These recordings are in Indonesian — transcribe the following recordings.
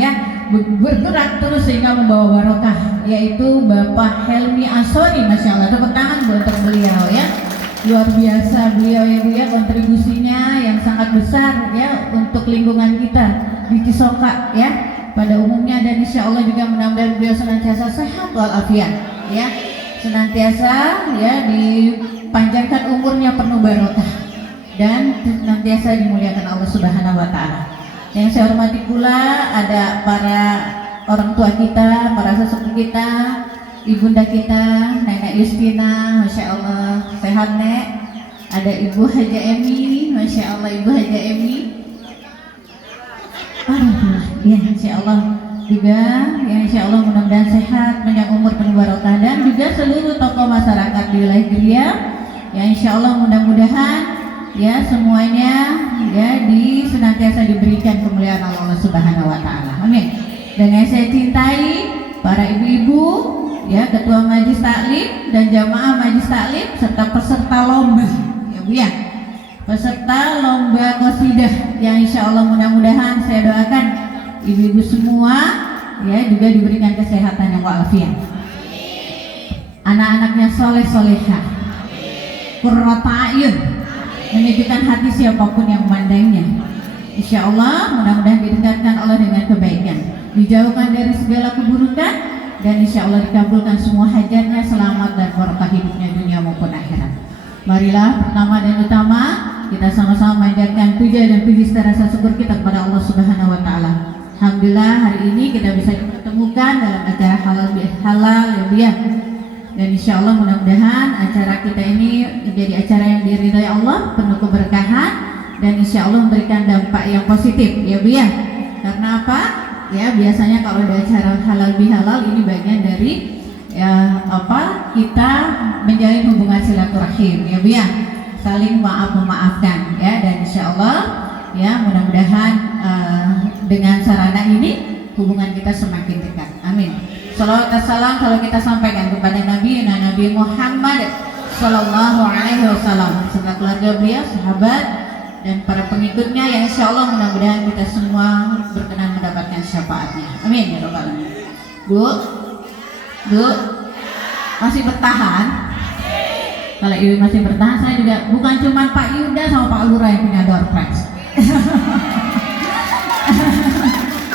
ya bergerak terus sehingga membawa barokah, yaitu Bapak Helmi Asori. Masya Allah, tepuk tangan untuk beliau ya. Luar biasa beliau ya Bu ya, kontribusinya yang sangat besar ya untuk lingkungan kita di Cisoka ya pada umumnya, dan insya Allah juga mudah-mudahan beliau senantiasa sehat walafiat ya, senantiasa ya dipanjangkan umurnya penuh barokah dan senantiasa dimuliakan Allah Subhanahu wa taala. Yang saya hormati pula ada para orang tua kita, para sesepuh kita, ibunda kita, Nenek Justina, Masya Allah sehat Nek. Ada Ibu Haja Emi, Masya Allah Ibu Haja Emi. Ya Insya Allah juga, ya Insya Allah mudah-mudahan sehat, panjang umur, penuh barokah, dan juga seluruh tokoh masyarakat di wilayah Geria. Ya Insya Allah mudah-mudahan ya semuanya ya senantiasa diberikan kemuliaan Allah Subhanahu wa taala. Amin. Dan yang saya cintai para ibu-ibu ya, ketua Majelis Taklim dan jamaah Majelis Taklim serta peserta lomba ya Bu ya. Peserta lomba qasidah yang insya Allah mudah-mudahan saya doakan ibu-ibu semua ya juga diberikan kesehatan yang walafiat. Anak-anaknya soleh-solehah, qurrata a'yun, menyejukkan hati siapapun yang memandangnya. Insya Allah mudah-mudahan didekatkan Allah dengan kebaikan, dijauhkan dari segala keburukan, dan insya Allah dikabulkan semua hajatnya, selamat dan barokah hidupnya dunia maupun akhirat. Marilah pertama dan utama kita sama-sama manjatkan puja dan puji serta rasa syukur kita kepada Allah Subhanahu wa taala. Alhamdulillah hari ini kita bisa dipertemukan dalam acara halal ya. Dan insya Allah mudah-mudahan acara kita ini menjadi acara yang diridhai Allah, penuh keberkahan, dan insya Allah memberikan dampak yang positif ya Bu ya. Karena apa? Ya biasanya kalau ada acara halal bihalal ini bagian dari ya kita menjalin hubungan silaturahim ya Bu ya, saling maaf memaafkan ya, dan insya Allah ya mudah-mudahan dengan sarana ini hubungan kita semakin dekat. Amin. Salawat dan salam kalau kita sampaikan kepada Nabi Muhammad Sallallahu Alaihi Wasallam serta keluarga beliau, sahabat, dan para pengikutnya yang insya Allah mudah-mudahan kita semua berkenan mendapatkan syafaatnya. Amin ya Rabbal Alamin. Bu, masih bertahan? Kalau Ibu masih bertahan, saya juga bukan cuma Pak Yuda sama Pak Lurah yang punya door prize.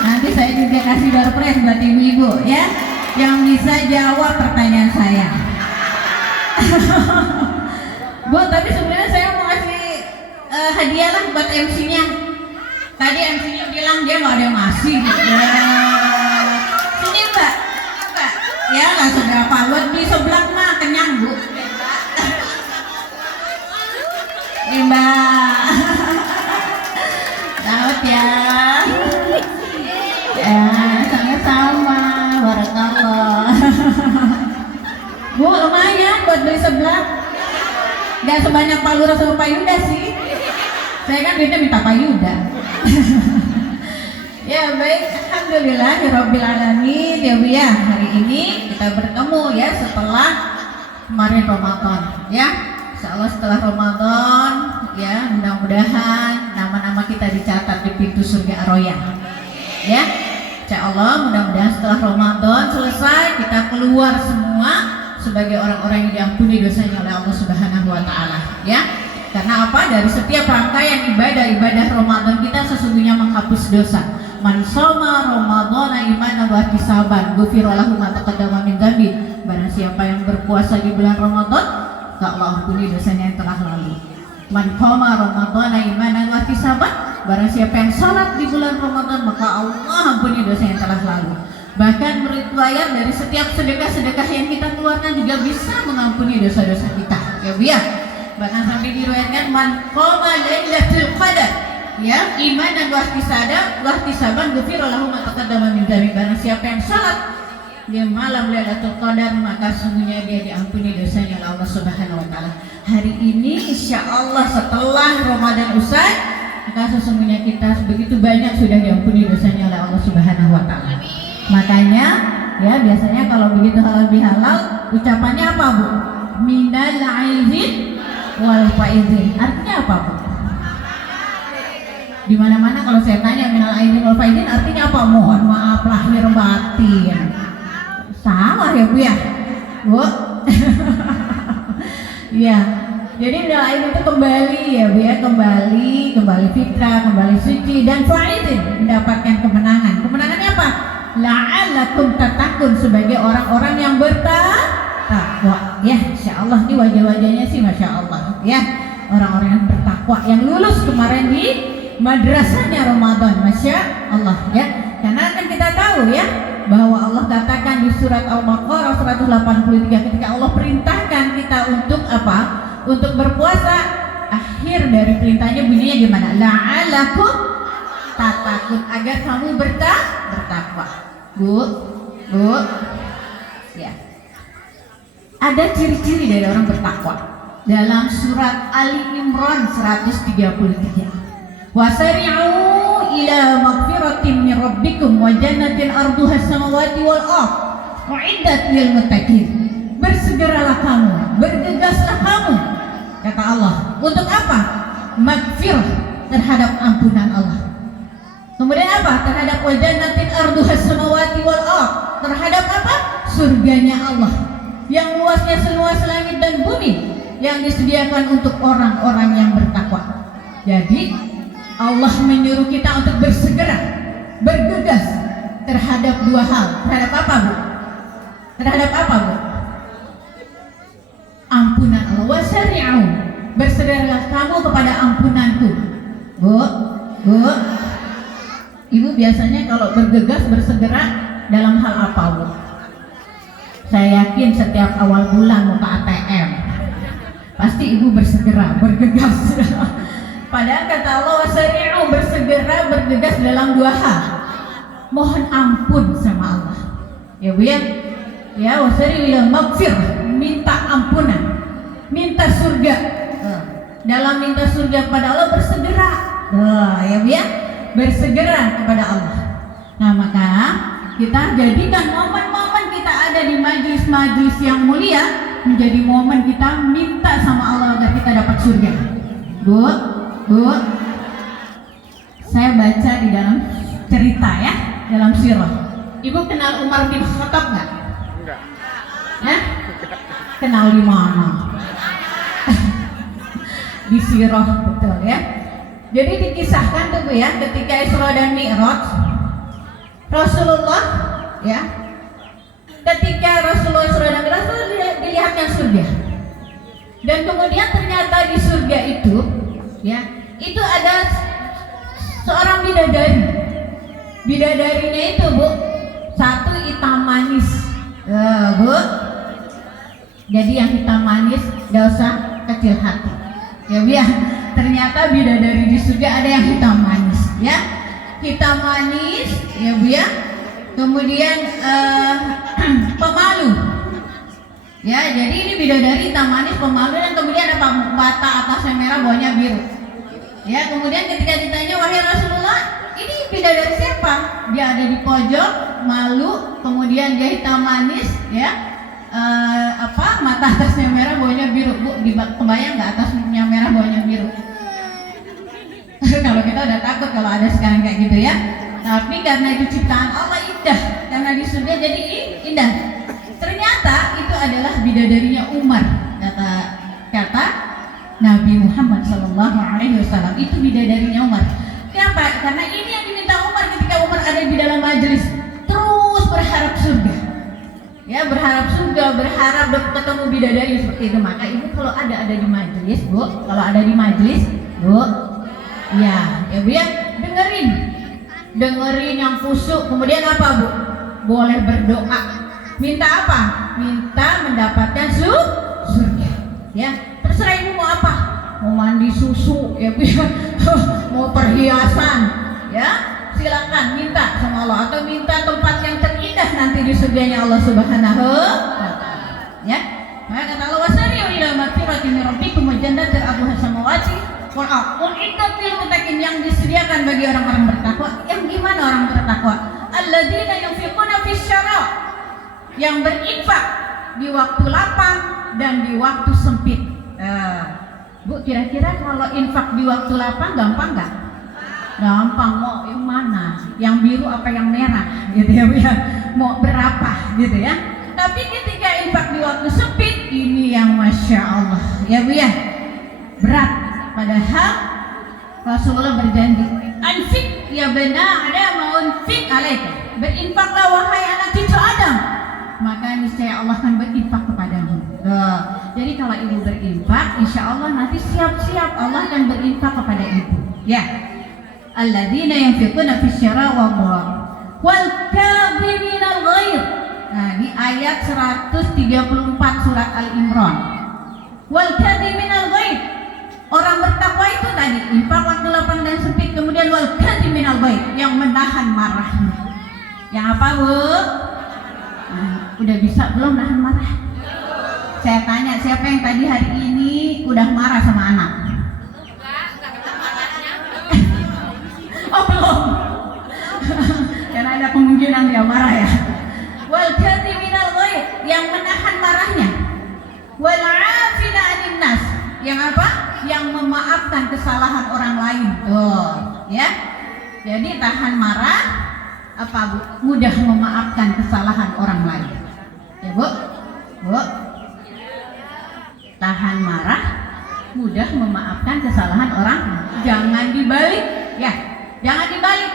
Nanti saya juga kasih door prize buat ibu-ibu ya, yang bisa jawab pertanyaan saya. Bu, tapi sebenarnya saya mau kasih hadiah lah buat MC-nya. Tadi MC-nya bilang dia nggak ada yang ngasih gitu. Sini Mbak, ya nggak seberapa. Buat di sebelah mah kenyang Bu. Nih Mbak, dapat ya. Ya sama-sama, barakallah. Bu lumayan buat beli sebelah. Gak sebanyak Pak Lurah sama Pak Yuda sih. Saya kan duitnya minta Pak Yuda. Ya baik, alhamdulillah Rabbil Alamin ya Bu ya. Hari ini kita bertemu ya setelah kemarin Ramadan ya. Insyaallah setelah Ramadan ya, mudah-mudahan nama-nama kita dicatat di pintu surga Ar-Royan ya. Insyaallah mudah-mudahan setelah Ramadan selesai kita keluar semua sebagai orang-orang yang diampuni dosanya oleh Allah Subhanahu wa taala ya. Karena apa? Dari setiap rangkaian ibadah Ramadan kita sesungguhnya menghapus dosa. Man shoma Ramadhana imanan wa ihtisaban ghufira lahu ma taqaddama min dzambi. Barang siapa yang berpuasa di bulan Ramadan, Allah ampuni dosanya yang telah lalu. Man qama Ramadhana imanan wa ihtisaban, barang siapa yang salat di bulan Ramadan, maka Allah ampuni dosa yang telah lalu. Bahkan menurut riwayat dari setiap sedekah-sedekah yang kita keluarkan juga bisa mengampuni dosa-dosa kita ya Bu ya. Bahkan sampai diriwayatkan man qama lailatul qadar ya imanan wa ihtisaban ghufira lahu ma taqaddama min dzambi. Barang siapa yang salat di malam Lailatul Qadar, maka sungguhnya dia diampuni dosanya oleh Allah Subhanahu wa taala. Hari ini insya Allah setelah Ramadan usai, maka sesungguhnya kita begitu banyak sudah diampuni dosanya oleh Allah Subhanahu wa taala. Makanya ya biasanya kalau begitu halal bihalal ucapannya apa Bu? Minal aizin wal faizin. Artinya apa Bu? Di mana-mana kalau saya tanya minal aizin wal faizin artinya apa? Mohon maaf Bu ya? Bu. Iya. Jadi doain itu kembali ya Bu ya, kembali fitrah, kembali suci dan faizin, mendapatkan kemenangan. Kemenangannya apa? La'allakum tattaqun, sebagai orang-orang yang bertakwa. Ya, insyaallah ini wajah-wajahnya sih masya Allah ya. Orang-orang yang bertakwa yang lulus kemarin di madrasahnya Ramadan, masya Allah ya. Karena kan kita tahu ya bahwa Allah katakan di surat Al-Baqarah 183 ketika Allah perintahkan kita untuk apa? Untuk berpuasa, akhir dari perintahnya bunyinya gimana? La'allakum tattaqun, agar kamu bertakwa. Bu, ya. Ada ciri-ciri dari orang bertakwa dalam surat Ali Imran 133. Wasari'u ila magfiratin min rabbikum wa jannatin arduha samawati wal ardh u'iddat lil muttaqin. Bersegeralah kamu, bergegaslah kamu, kata Allah. Untuk apa? Magfirah, terhadap ampunan Allah. Kemudian apa? Terhadap wajannatin arduhas samawati wal ardh, terhadap apa? Surganya Allah yang luasnya seluas langit dan bumi, yang disediakan untuk orang-orang yang bertakwa. Jadi Allah menyuruh kita untuk bersegera, bergegas terhadap dua hal. Terhadap apa, Bu? Terhadap apa, Bu? Ampunan Allah. Wasari'u, bersegeralah kamu kepada ampunanku. Bu, Ibu biasanya kalau bergegas bersegera dalam hal apa, Bu? Saya yakin setiap awal bulan mau ke ATM pasti Ibu bersegera, bergegas. Padahal kata Allah wasari'u, bersegera, bergegas dalam dua hal. Mohon ampun sama Allah. Ya Bu ya. Ya, wasari'u ila maghfirah, minta ampunan, minta surga. Dalam minta surga kepada Allah bersegera. Ya Bu ya. Bersegera kepada Allah. Nah, maka kita jadikan momen-momen kita ada di majlis-majlis yang mulia menjadi momen kita minta sama Allah agar kita dapat surga. Bu, saya baca di dalam cerita ya, dalam sirah. Ibu kenal Umar bin Khattab nggak? Enggak. Ya? Kenal di mana? Di sirah, betul ya. Jadi dikisahkan tuh Bu ya, ketika Isra dan Mi'raj, Rasulullah ya, ketika Rasulullah Isra dan Mi'raj dilihatnya surga. Dan kemudian ternyata di surga itu ya, itu ada seorang bidadari. Bidadarinya itu Bu, satu hitam manis. Bu. Jadi yang hitam manis gak usah kecil hati. Ya Bu ya. Ternyata bidadari di surga ada yang hitam manis ya. Hitam manis ya Bu ya. Kemudian pemalu. Ya, jadi ini bidadari hitam manis, pemalu, dan kemudian ada mata atasnya merah, bawahnya biru. Ya, kemudian ketika ditanya, wahai Rasulullah, ini bidadari siapa? Dia ada di pojok, malu, kemudian dia hitam manis, ya. Mata atasnya merah, bawahnya biru. Bu, kebayang nggak atasnya merah, bawahnya biru? Kalau kita udah takut kalau ada sekarang kayak gitu ya. Tapi karena itu ciptaan Allah indah, karena di surga jadi indah. Ternyata itu adalah bidadarinya Umar, kata Nabi Muhammad SAW. Itu bidadarinya Umar. Kenapa? Karena ini yang diminta Umar ketika Umar ada di dalam majelis, terus berharap surga. Ya, berharap surga, berharap ketemu bidadari seperti itu. Maka Ibu kalau ada di majelis, Bu, kalau ada di majelis, Bu, ya Bu ya, dengerin yang khusyuk. Kemudian apa, Bu? Boleh berdoa. Minta apa? Minta mendapatkan surga. Ya, terserah Ibu mau apa? Mau mandi susu, ya Bu ya. Mau perhiasan, ya. Silakan minta sama Allah, atau minta tempat yang terindah nanti di surganya Allah Subhanahu wa taala. Ya. Maka kata Allah wasari'u ila magfiratin min rabbikum wa jannatin arduha samawati wal ardh u'iddat lil muttaqin, yang disediakan bagi orang-orang bertakwa. Yang gimana orang bertakwa? Alladzina yunfiquna fis syara, yang berinfak di waktu lapang dan di waktu sempit. Bu, kira-kira kalau infak di waktu lapang gampang nggak? Gampang. Mau yang mana? Yang biru apa yang merah? Gitu ya Bu ya. Mau berapa? Gitu ya. Tapi ketika infak di waktu sempit, ini yang Masya Allah, ya Bu ya, berat. Padahal Rasulullah berjanji, anfik ya bena Adam, unfik alaika, berinfaklah wahai anak cucu Adam, maka niscaya Allah akan berinfak kepadamu. Jadi kalau ibu berinfak, insya Allah nanti siap-siap Allah akan berinfak kepada ibu. Ya, alladzina yunfiquna fisyara wal kadhiminal ghaidh. Nah, di ayat 134 surat Al-Imran. Wal kadhiminal ghaidh. Orang bertakwa itu tadi infak waktu lapang dan sempit, kemudian wal kadhiminal ghaidh, yang menahan marahnya. Yang apa, Bu? Nah, udah bisa belum nahan marah? Saya tanya, siapa yang tadi hari ini udah marah sama anak? Oh, belum. Karena ada kemungkinan dia marah ya. Wal kadhiminal ghaidh, yang menahan marahnya. Wal 'afina 'anil nas, yang apa? Yang memaafkan kesalahan orang lain. Ya. Jadi tahan marah apa, Bu? Mudah memaafkan kesalahan orang lain. Ya, Bu? Bu. Tahan marah, mudah memaafkan kesalahan orang. Jangan dibalik, ya. Jangan dibalik.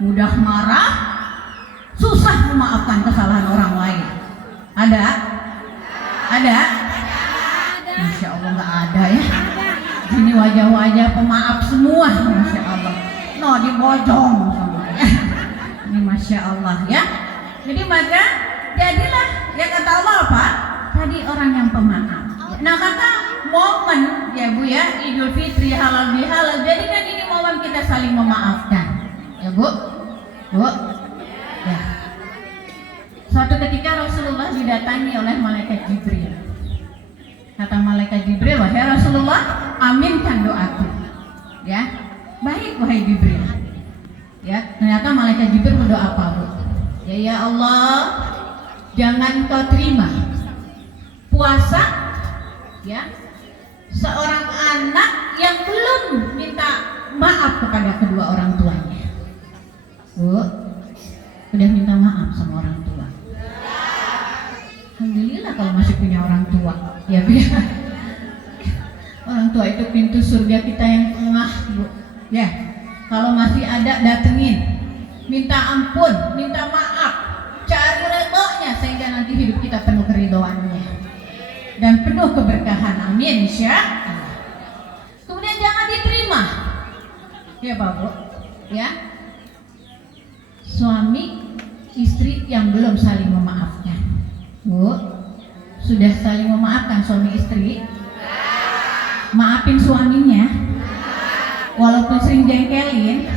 Mudah marah, susah memaafkan kesalahan orang lain. Ada? Ada? Masya Allah nggak ada ya. Ini wajah-wajah pemaaf semua, Masya Allah. No, dibojong semuanya. Ini Masya Allah ya. Jadi maka jadilah yang kata Allah apa? Tadi orang yang pemaaf. Nah, maka momen ya Bu ya, Idul Fitri, halal bihalal, jadi kan ini momen kita saling memaafkan. Ya Bu? Bu? Ya. Suatu ketika Rasulullah didatangi oleh malaikat Jibril. Kata malaikat Jibril, wahai Rasulullah, aminkan doaku. Ya. Baik wahai Jibril. Ya, ternyata malaikat Jibril berdoa apa, Bu? Ya Allah, jangan kau terima puasa ya seorang anak yang belum minta maaf kepada kedua orang tuanya. Bu, udah minta maaf sama orang tua? Alhamdulillah kalau masih punya orang tua. Ya Bu. Orang tua itu pintu surga kita yang tengah, Bu. Ya. Kalau masih ada, datengin. Minta ampun, minta maaf, cari redhonya sehingga nanti hidup kita penuh keridhoannya dan penuh keberkahan. Amin, insya Allah. Kemudian jangan diterima, ya Pak Bu, ya, suami istri yang belum saling memaafkan. Bu, sudah saling memaafkan suami istri? Maafin suaminya, walaupun sering jengkelin.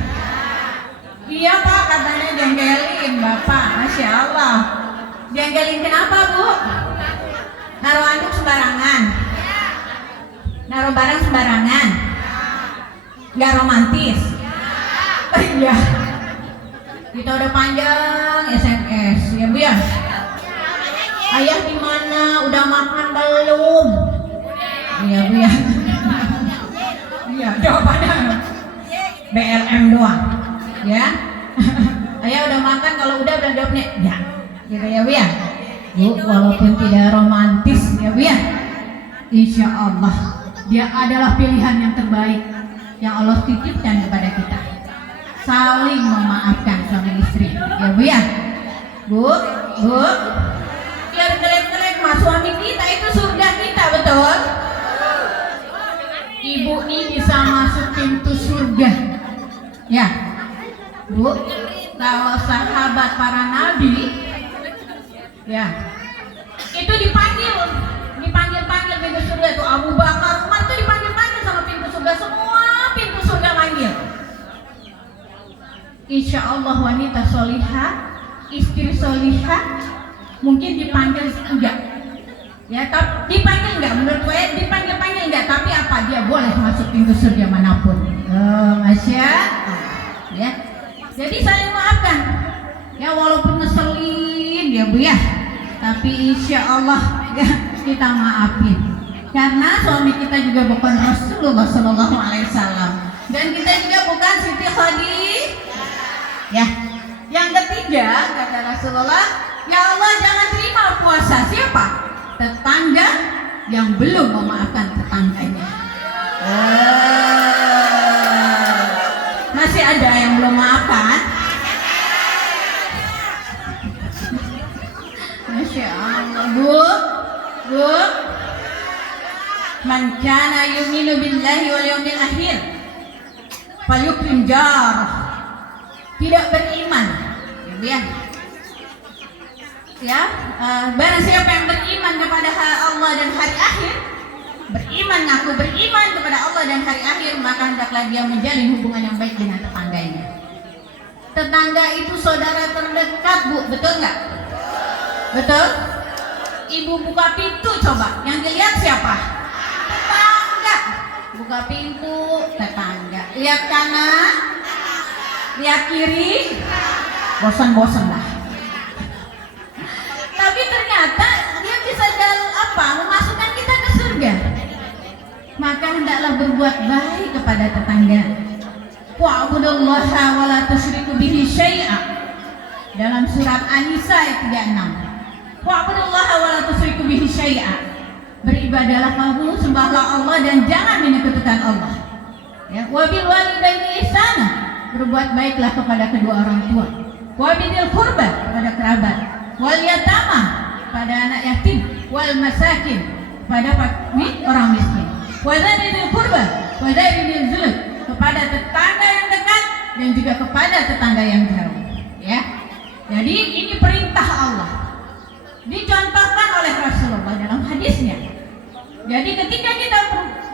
Iya Pak, katanya jengkelin Bapak, Masya Allah. Jengkelin kenapa Bu? Naruh anduk sembarangan, naruh barang sembarangan, nggak romantis. Iya. Kita udah panjang SMS, ya Bu ya. Ayah di mana? Udah makan belum? Iya Bu ya. Iya, jawabannya BLM doang. Ya. Ayah udah makan, kalau udah jawabnya ya. Gitu ya Bu ya. Bu, walaupun tidak romantis ya Bu ya, insya Allah dia adalah pilihan yang terbaik yang Allah titipkan kepada kita. Saling memaafkan suami istri ya Bu ya. Bu, Bu, biar gelek-gelek mas suami kita itu surga kita, betul? Ibu ini bisa masuk pintu surga ya Bu. Kalau sahabat para nabi ya, itu dipanggil pintu surga itu. Abu Bakar, Umar itu dipanggil sama pintu surga, semua pintu surga manggil. Insya Allah wanita solihah, istri solihah mungkin dipanggil enggak ya, tapi dipanggil enggak, menurut saya dipanggil enggak, tapi apa, dia boleh masuk pintu surga manapun. Masya ya. Jadi saling maafkan ya, walaupun ngeselin ya Bu ya, tapi insya Allah ya, kita maafin, karena suami kita juga bukan Rasulullah Shallallahu Alaihi Wasallam, dan kita juga bukan Siti Khadijah ya. Yang ketiga kata Rasulullah, ya Allah jangan terima terima puasa siapa? Tetangga yang belum memaafkan tetangganya. Masih ada yang belum maafkan? Masya Allah. Bu, man kana yu'minu billahi wal yawmil akhir falyukrim jarah. Tidak beriman, barang siapa yang beriman kepada Allah dan hari akhir, ngaku beriman kepada Allah dan hari akhir, maka hendaklah dia menjalin hubungan yang baik dengan tetangganya. Tetangga itu saudara terdekat, Bu, betul nggak? Betul? Ibu buka pintu, coba yang dilihat siapa? Tetangga. Buka pintu, tetangga. Lihat kanan, lihat kiri, bosan-bosan lah. Tapi ternyata dia bisa memasukkan kita ke surga. Maka hendaklah berbuat baik kepada tetangga. Wa'budullaha wa la tusyriku bihi syai'a. Dalam surat An-Nisa ayat 36. Wa'budullaha wa la tusyriku bihi syai'a. Beribadahlah kamu, sembahlah Allah dan jangan menyekutukan Allah. Ya, wa bil walidaini ihsana. Berbuat baiklah kepada kedua orang tua. Wa bidil qurba, kepada kerabat. Wal yatama, pada anak yatim. Wal masakin, pada orang miskin. Wa dzil qurba, wa dzil zulm, kepada tetangga yang dekat dan juga kepada tetangga yang jauh. Ya. Jadi ini perintah Allah. Dicontohkan oleh Rasulullah dalam hadisnya. Jadi ketika kita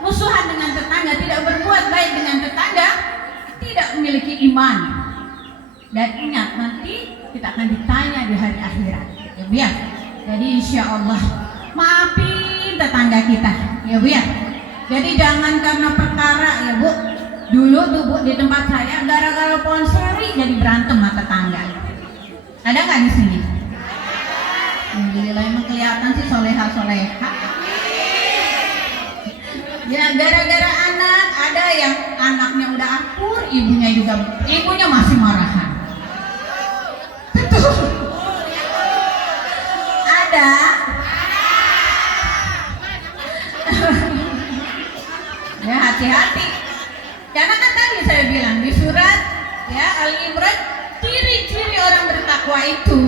musuhan dengan tetangga, tidak berbuat baik dengan tetangga, tidak memiliki iman. Dan ingat, nanti kita akan ditanya di hari akhirat. Ya Bu ya. Jadi insya Allah maafin tetangga kita. Ya Bu ya. Jadi jangan karena perkara, ya Bu. Dulu tuh Bu di tempat saya gara-gara pohon seri jadi berantem sama tetangga. Ada nggak di sini? Alhamdulillah, emang kelihatan sih soleha. Ya gara-gara anak, ada yang anaknya udah akur, ibunya masih marahan. Betul. Ada. Ya hati-hati. Karena kan tadi saya bilang di surat ya Al-Imran, ciri-ciri orang bertakwa itu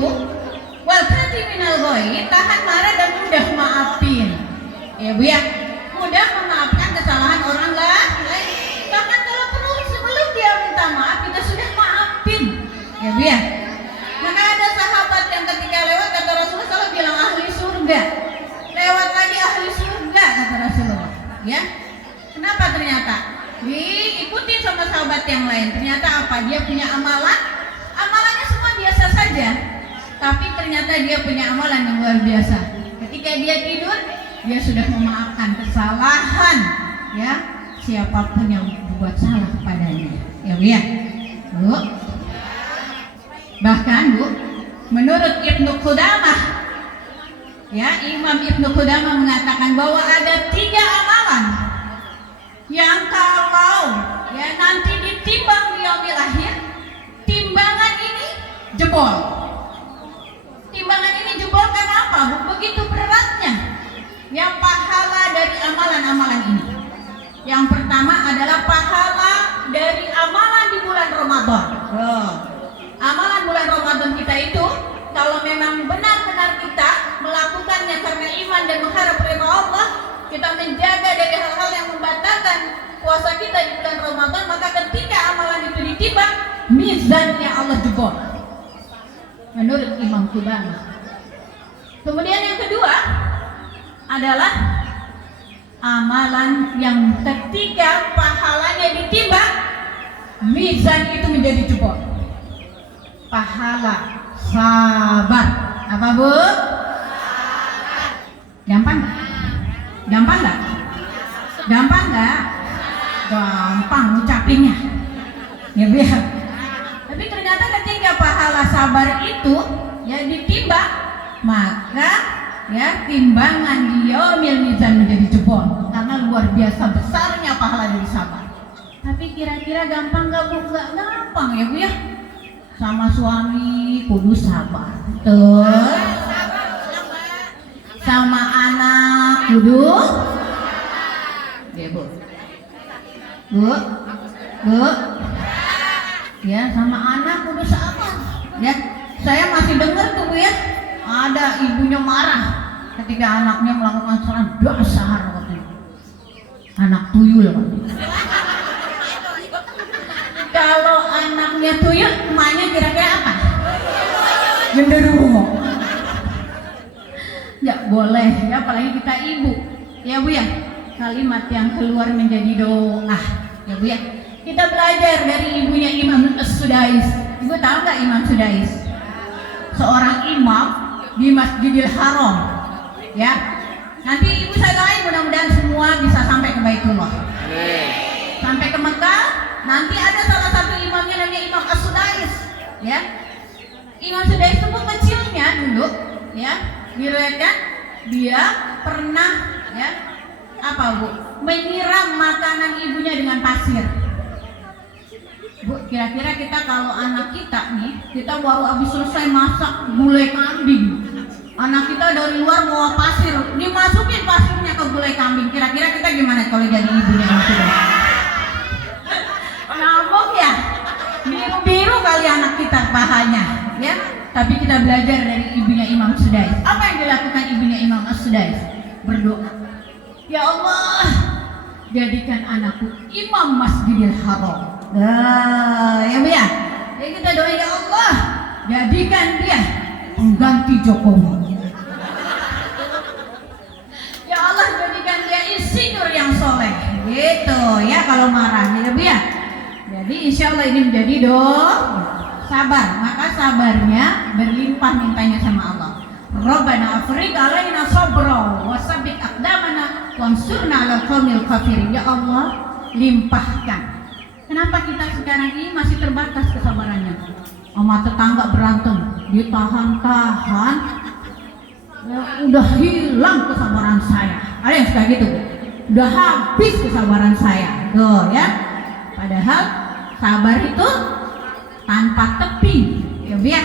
wal minal ghoi, tahan marah dan mudah maafin. Ya Bu ya. Mudah memaafkan kesalahan orang lain. Bahkan kalau perlu sebelum dia minta maaf, kita sudah maafin. Ya Bu ya. Maka ada sahabat yang ketika lewat kata Rasulullah SAW bilang ahli surga. Lewat lagi ahli surga kata Rasulullah. Ya. Kenapa ternyata? Diikuti sama sahabat yang lain. Ternyata apa? Dia punya amalan. Amalannya semua biasa saja. Tapi ternyata dia punya amalan yang luar biasa. Ketika dia tidur, dia sudah memaafkan kesalahan ya siapapun yang berbuat salah kepadanya. Ya Bu ya. Bu. Bahkan Bu, menurut Ibnu Qudamah ya, Imam Ibnu Qudamah mengatakan bahwa ada 3 amalan yang kalau ya nanti ditimbang di yaumil akhir, timbangan ini jebol. Timbangan ini jebol karena apa? Begitu beratnya yang pahala dari amalan-amalan ini. Yang pertama adalah pahala dari amalan di bulan Ramadan. Amalan bulan Ramadan kita itu kalau memang benar-benar kita melakukannya karena iman dan mengharap ridha Allah, kita menjaga dari hal-hal yang membatalkan puasa kita di bulan Ramadan, maka ketika amalan itu ditimbang, mizannya Allah jebol. Menurut Imam Qudamah. Kemudian yang kedua adalah amalan yang ketika pahalanya ditimbang, mizan itu menjadi jebol. Pahala sabar. Apa Bu? Gampang nggak? Gampang nggak? Gampang nggak? Gampang ucapinnya. Ya Bu ya. Tapi ternyata ketika pahala sabar itu ya ditimbang, maka ya timbangan di yaumil mizan menjadi jebol karena luar biasa besarnya pahala dari sabar. Tapi kira-kira gampang nggak Bu? Nggak gampang ya Bu ya. Sama suami kudu sabar. Betul. duduk. Ya Bu. Bu. Bu. Ya sama anak udah sabar. Ya, saya masih dengar tuh Bu ya. Ada ibunya marah ketika anaknya melakukan salah dasar katanya. Anak tuyul katanya. Kalau anaknya tuyul, emaknya kira-kira apa? Genderuwo. Ya boleh ya, apalagi kita ibu. Ya Bu ya, kalimat yang keluar menjadi doa. Ya Bu ya, kita belajar dari ibunya Imam As-Sudais. Ibu tahu nggak Imam Sudais? Seorang imam di Masjidil Haram. Ya, nanti ibu saya doain mudah-mudahan semua bisa sampai ke Baitullah. Sampai ke Mekah. Nanti ada salah satu imamnya namanya Imam As-Sudais. Ya, Imam Sudais itu kecilnya dulu, ya, diriwayatkan dia pernah ya apa Bu? Menyiram makanan ibunya dengan pasir. Bu, kira-kira kita kalau anak kita nih, kita baru habis selesai masak gulai kambing, anak kita dari luar bawa pasir, dimasukin pasirnya ke gulai kambing. Kira-kira kita gimana kalau jadi ibunya Imam Sudais? Ngambok ya, biru-biru kali anak kita pahanya, ya. Tapi kita belajar dari ibunya Imam Sudais. Apa yang dilakukan ibunya Imam As-Sudais? Berdoa, ya Allah, jadikan anakku imam Masjidil Haram. Ya Bu ya. Jadi kita doa, ya Allah, jadikan dia pengganti Jokowi. Ya Allah, jadikan dia insinyur yang soleh. Gitu ya kalau marah, ya Bu ya. Jadi insya Allah ini menjadi doa sabar. Maka sabarnya berlimpah mintanya sama Allah. Rabbana afriq alaina sabra wa sabbit aqdamana wansurna 'alal qaumil kafirin. Ya Allah, limpahkan. Kenapa kita sekarang ini masih terbatas kesabarannya? Sama tetangga berantem, ditahan-tahan, ya, udah hilang kesabaran saya. Ada yang suka gitu, udah habis kesabaran saya. Tuh ya. Padahal sabar itu tanpa tepi, ya Bu ya.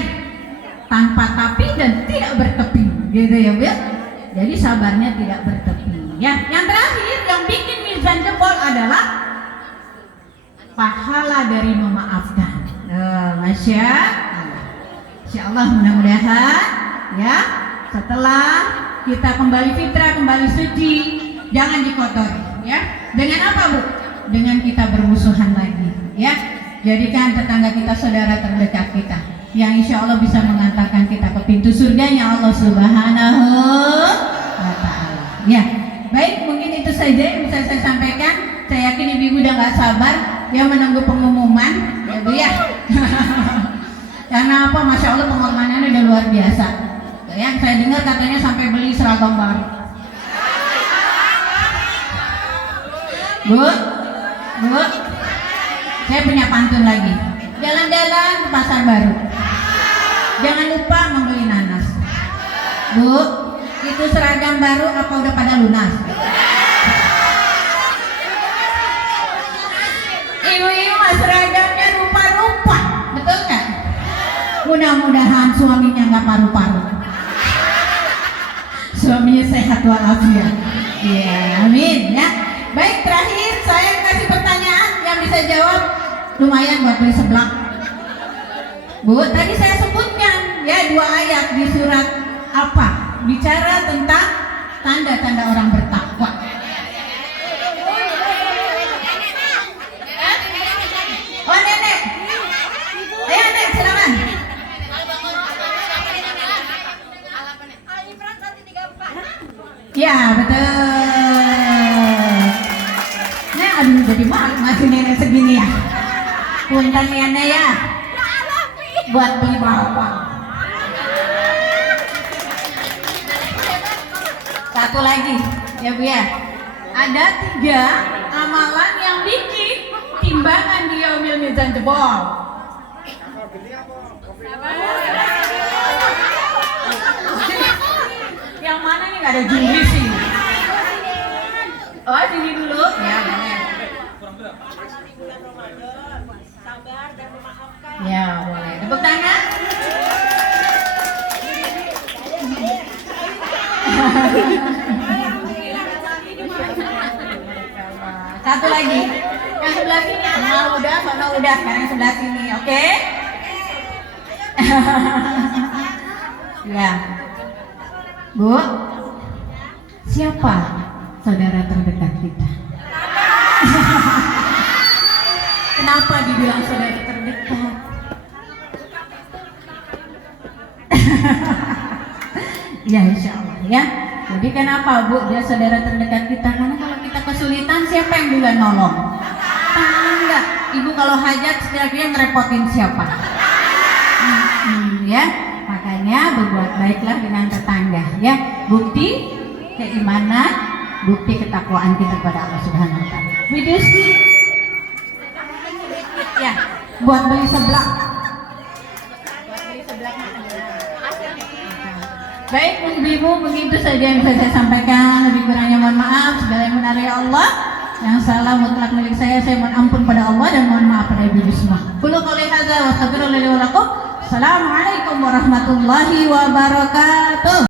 Tanpa tapi dan tidak bertepi, gitu ya Bu ya. Jadi sabarnya tidak bertepi. Ya, yang terakhir yang bikin mizan jebol adalah pahala dari memaafkan. Masya Allah. Insya Allah mudah-mudahan ya setelah kita kembali fitrah, kembali suci, jangan dikotori. Ya, dengan apa Bu? Dengan kita bermusuhan lagi. Ya, jadikan tetangga kita saudara terdekat kita, yang insya Allah bisa mengantarkan kita ke pintu surganya Allah Subhanahu wa Ta'ala. Ya, baik, mungkin itu saja yang bisa saya sampaikan. Saya yakin ibu-ibu udah gak sabar ya menunggu pengumuman, ya Bu ya. Karena apa? Masya Allah pengorbanannya udah luar biasa. Ya, saya dengar katanya sampai beli seragam baru. Bu, Bu, saya punya pantun lagi. Jalan-jalan ke pasar baru, jangan lupa membeli nanas. Bu, itu seragam baru apa udah pada lunas? Ibu-ibu seragamnya rupa-rupa, betul nggak? Mudah-mudahan suaminya nggak paru-paru, suaminya sehat walafiat. Ya, amin ya. Baik, terakhir saya kasih pertanyaan yang bisa jawab lumayan buat beli seblak. Bu, tadi saya sebutkan ya 2 ayat di surat apa? Bicara tentang tanda-tanda orang bertakwa. Oh nenek, ayo nenek silakan. Ya betul. Nah, aduh jadi malu ngasih nenek segini ya. Punten nenek ya. Buat beli bawang. Satu lagi ya Bu ya. Ada 3 amalan yang bikin timbangan di Yaumil Mizan jebol. Yang mana nih, nggak ada juri sih. Oh sini dulu ya. Ya boleh, tepuk tangan. Satu lagi. Yang sebelah sini sama udah. Sekarang yang sebelah sini, oke? Ya. Bu, siapa saudara terdekat kita? Kenapa dibilang saudara terdekat? Ya, insya Allah ya. Jadi kenapa Bu dia saudara terdekat kita? Karena kalau kita kesulitan siapa yang duluan nolong? Tetangga. Ibu kalau hajat kira-kira ngerepotin siapa? Ya, makanya berbuat baiklah dengan tetangga ya. Bukti keimanan, bukti ketakwaan kita kepada Allah Subhanahu wa taala. Video ya, buat beli seblak. Baik, ibu-ibu, begitu saja yang bisa saya sampaikan. Lebih kurangnya mohon maaf. Segala yang benar ya Allah, yang salah mutlak milik saya mohon ampun pada Allah dan mohon maaf pada ibu semua. Qulu qouli hadza wa astaghfirullahi wa lakum. Assalamualaikum warahmatullahi wabarakatuh.